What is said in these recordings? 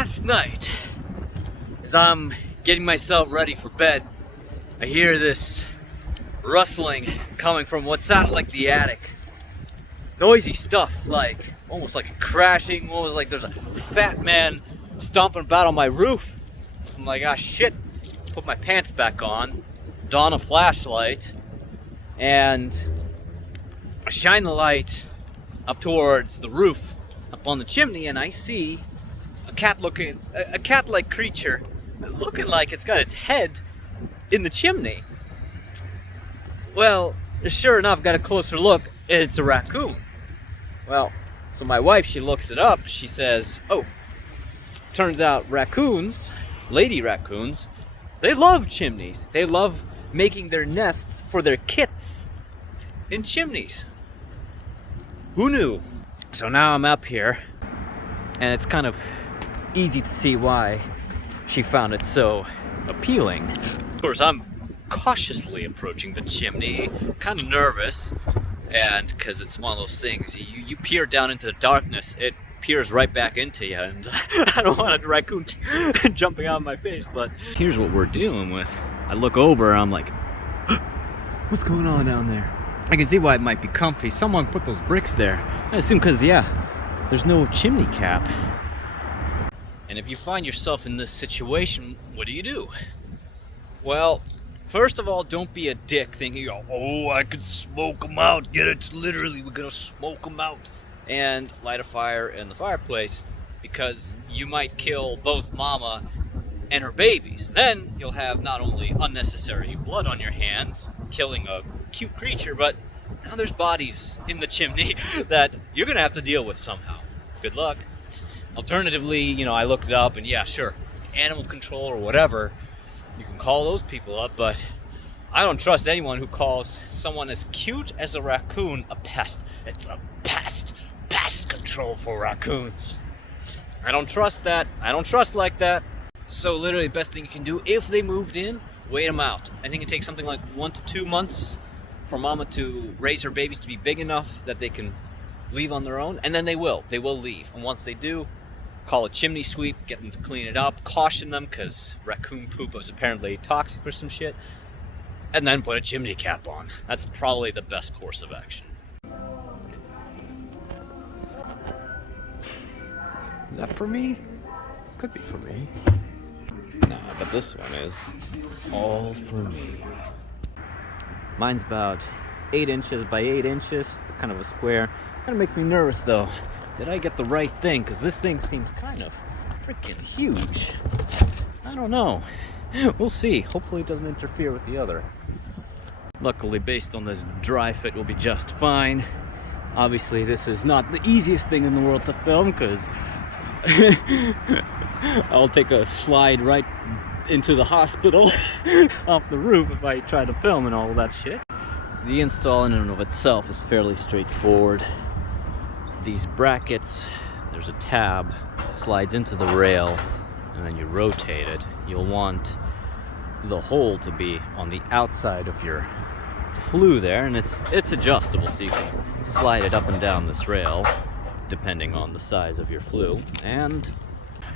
last night, as I'm getting myself ready for bed, I hear this rustling coming from what sounded like the attic. Noisy stuff, like almost like a crashing, almost like there's a fat man stomping about on my roof. I'm like, ah, shit. Put my pants back on, don a flashlight, and I shine the light up towards the roof, up on the chimney, and I see a cat-like creature, looking like it's got its head in the chimney. Well, sure enough, got a closer look, and it's a raccoon. Well, so my wife, she looks it up, she says, oh, turns out raccoons, lady raccoons, they love chimneys. They love making their nests for their kits in chimneys. Who knew? So now I'm up here, and it's kind of easy to see why she found it so appealing. Of course, I'm cautiously approaching the chimney, kind of nervous, and because it's one of those things, you peer down into the darkness, it peers right back into you, and I don't want a raccoon jumping out of my face, but here's what we're dealing with. I look over, and I'm like, what's going on down there? I can see why it might be comfy. Someone put those bricks there. I assume because, yeah, there's no chimney cap. And if you find yourself in this situation, what do? Well, first of all, don't be a dick thinking, oh, I could smoke them out. Get it? Literally, we're gonna smoke them out. And light a fire in the fireplace, because you might kill both mama and her babies. Then you'll have not only unnecessary blood on your hands, killing a cute creature, but now there's bodies in the chimney that you're gonna have to deal with somehow. Good luck. Alternatively, I looked it up, and yeah, sure, animal control or whatever, you can call those people up, but I don't trust anyone who calls someone as cute as a raccoon a pest. It's a pest. Pest control for raccoons. I don't trust that. I don't trust like that. So literally the best thing you can do, if they moved in, wait them out. I think it takes something like 1 to 2 months for mama to raise her babies to be big enough that they can leave on their own, and then they will leave. And once they do, call a chimney sweep, get them to clean it up, caution them because raccoon poop is apparently toxic or some shit, and then put a chimney cap on. That's probably the best course of action. Is that for me? Could be for me. Nah, but this one is all for me. Mine's about 8 inches by 8 inches. It's kind of a square. Kind of makes me nervous though. Did I get the right thing? Because this thing seems kind of freaking huge. I don't know. We'll see. Hopefully it doesn't interfere with the other. Luckily, based on this dry fit, will be just fine. Obviously, this is not the easiest thing in the world to film because I'll take a slide right into the hospital off the roof if I try to film and all that shit. The install in and of itself is fairly straightforward. These brackets, there's a tab, slides into the rail, and then you rotate it. You'll want the hole to be on the outside of your flue there, and it's adjustable, so you can slide it up and down this rail depending on the size of your flue. And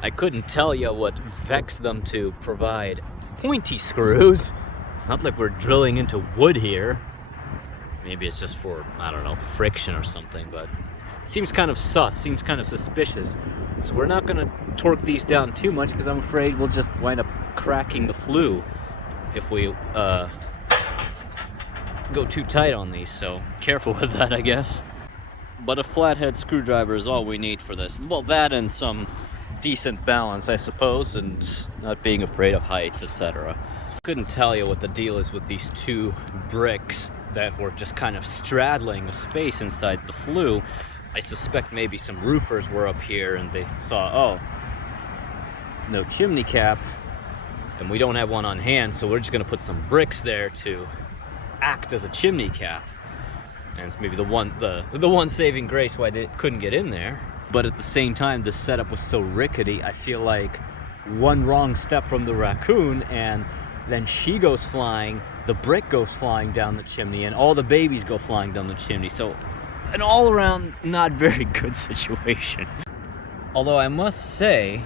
I couldn't tell you what vexed them to provide pointy screws. It's not like we're drilling into wood here. Maybe it's just for, I don't know, friction or something, but it seems kind of sus, seems kind of suspicious. So we're not gonna torque these down too much because I'm afraid we'll just wind up cracking the flue if we go too tight on these, so careful with that, I guess. But a flathead screwdriver is all we need for this. Well, that and some decent balance, I suppose, and not being afraid of heights, etc. Couldn't tell you what the deal is with these 2 bricks that were just kind of straddling the space inside the flue. I suspect maybe some roofers were up here and they saw, oh, no chimney cap, and we don't have one on hand, so we're just gonna put some bricks there to act as a chimney cap. And it's maybe the one saving grace why they couldn't get in there. But at the same time, the setup was so rickety, I feel like one wrong step from the raccoon and then she goes flying, the brick goes flying down the chimney, and all the babies go flying down the chimney. So an all-around not very good situation. Although I must say,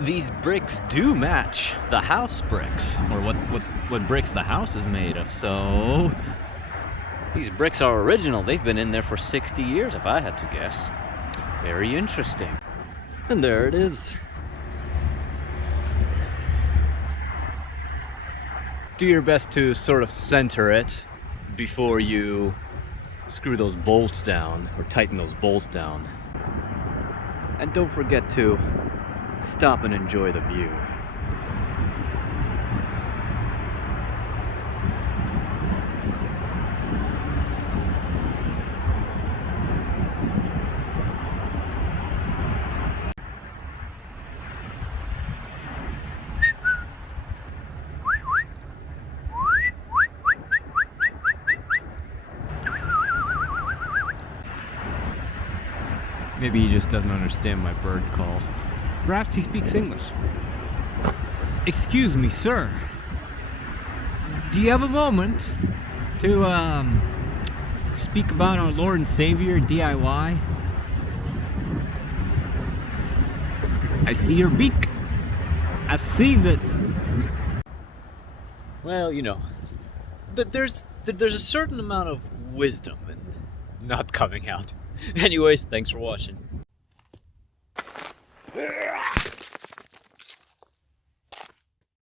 these bricks do match the house bricks, or what bricks the house is made of. So these bricks are original. They've been in there for 60 years, if I had to guess. Very interesting. And there it is. Do your best to sort of center it before you screw those bolts down, or tighten those bolts down. And don't forget to stop and enjoy the view. Maybe he just doesn't understand my bird calls. Perhaps he speaks English. Excuse me, sir. Do you have a moment to speak about our Lord and Savior DIY? I see your beak. I sees it. Well, you know, there's a certain amount of wisdom in not coming out. Anyways, thanks for watching.